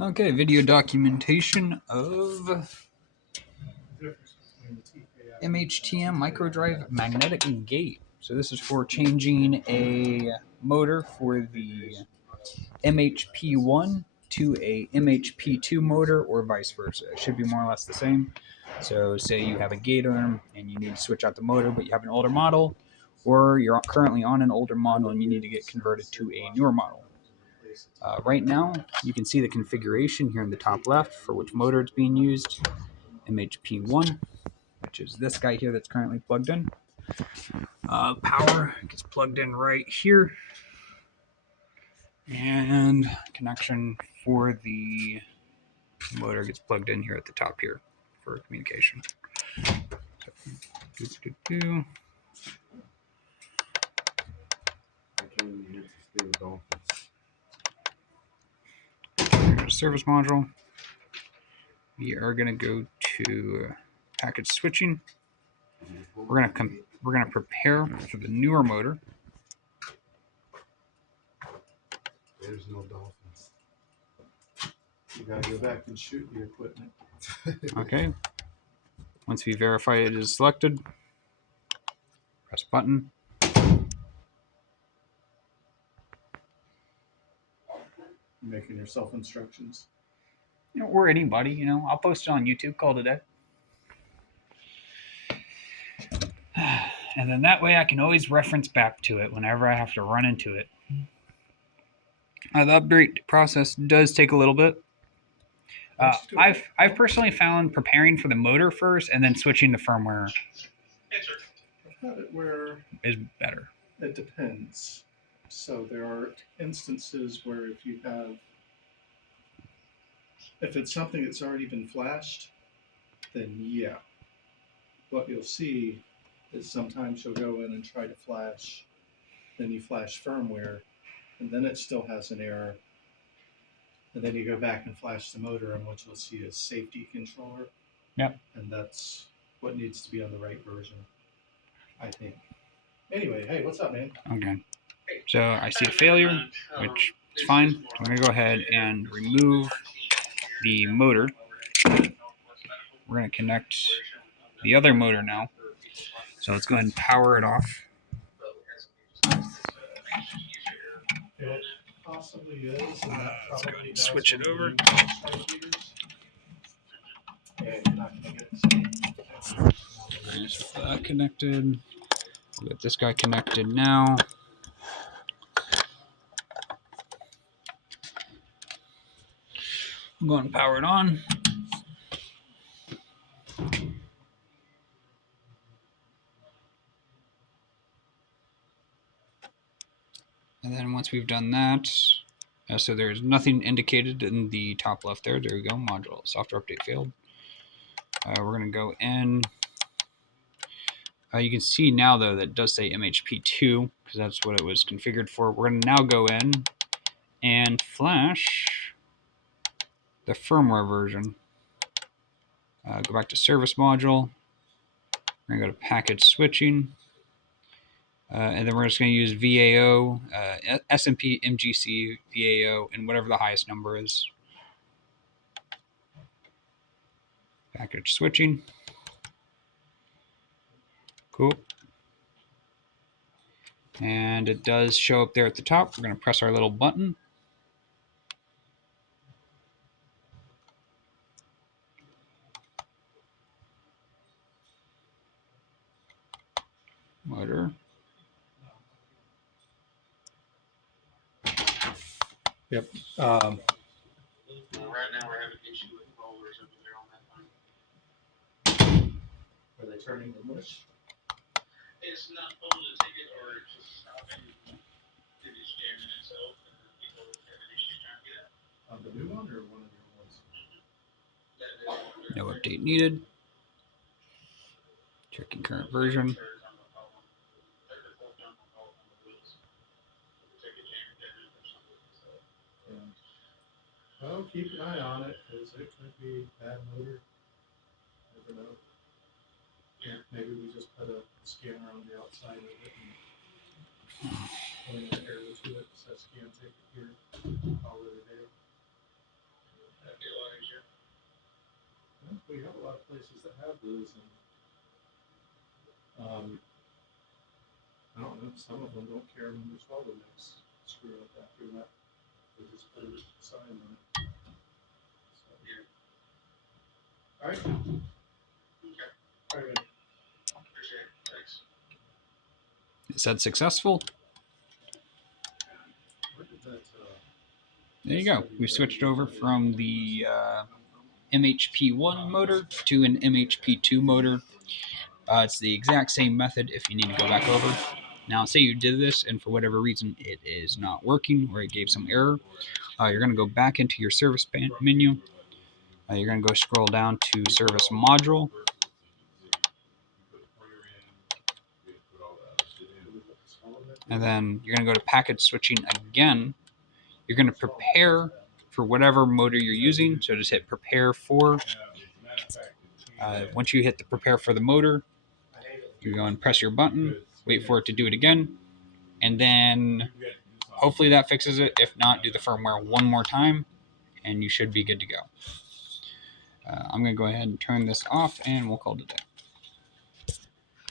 Okay, video documentation of MHTM microdrive magnetic gate. So this is for changing a motor for the MHP1 to a MHP2 motor or vice versa. It should be more or less the same. So say you have a gate arm and you need to switch out the motor, but you have an older model, or you're currently on an older model and you need to get converted to a newer model. Right now, you can see the configuration here in the top left for which motor it's being used. MHP1, which is this guy here that's currently plugged in. Power gets plugged in right here. And connection for the motor gets plugged in here at the top here for communication. Here's service module. We are going to go to package switching. We're going to prepare for the newer motor. There's no dolphins. You gotta go back and shoot the equipment. Okay. Once we verify it is selected, press button. Making yourself instructions. Or anybody, I'll post it on YouTube. Call it a day. And then that way I can always reference back to it whenever I have to run into it. The upgrade process does take a little bit. I've personally found preparing for the motor first and then switching to firmware I've had it where is better. It depends. So there are instances where if it's something that's already been flashed, then yeah. What you'll see is sometimes you'll go in and try to flash, then you flash firmware, and then it still has an error. And then you go back and flash the motor, and what you'll see is safety controller. Yep. And that's what needs to be on the right version, I think. Anyway, hey, what's up, man? Okay. So I see a failure, which is fine. I'm going to go ahead and remove the motor. We're going to connect the other motor now. So let's go ahead and power it off. It possibly is, and that Let's go ahead probably and switch it over. And you're not going to get the same. Just that connected. We'll get this guy connected now. I'm going to power it on. And then once we've done that, so there's nothing indicated in the top left there. There we go, module, software update failed. We're going to go in. You can see now, though, that it does say MHP2, because that's what it was configured for. We're going to now go in and flash the firmware version. Go back to service module. We're going to go to package switching. And then we're just going to use VAO, SMP, MGC, VAO, and whatever the highest number is. Package switching. Cool. And it does show up there at the top. We're going to press our little button. Motor. Yep. Right now we're having an issue with rollers over there on that line. Are they turning to mush? It's not pulling the ticket or it's just stopping. It is jamming itself and people are having issues trying to get out. On the new one or one of the old ones? No update needed. Checking current version. Well, keep an eye on it, because it could be bad motor. Never know. Yeah, maybe we just put a scanner on the outside of it and point an arrow to it, so scan take it here, call it a day. We have a lot of places that have those, and I don't know, some of them don't care when there's swallow necks screw up after that. They just put a sign on it. So, all right. All right. Appreciate it. Thanks. Is that successful? Where did that, There you go. We've switched over from the MHP1 motor to an MHP2 motor. It's the exact same method if you need to go back over. Now, say you did this and for whatever reason it is not working or it gave some error. You're going to go back into your service menu. You're going to go scroll down to service module. And then you're going to go to package switching again. You're going to prepare for whatever motor you're using. So just hit prepare for. Once you hit the prepare for the motor, you go and press your button, wait for it to do it again, and then hopefully that fixes it. If not, do the firmware one more time, and you should be good to go. I'm going to go ahead and turn this off, and we'll call it a day.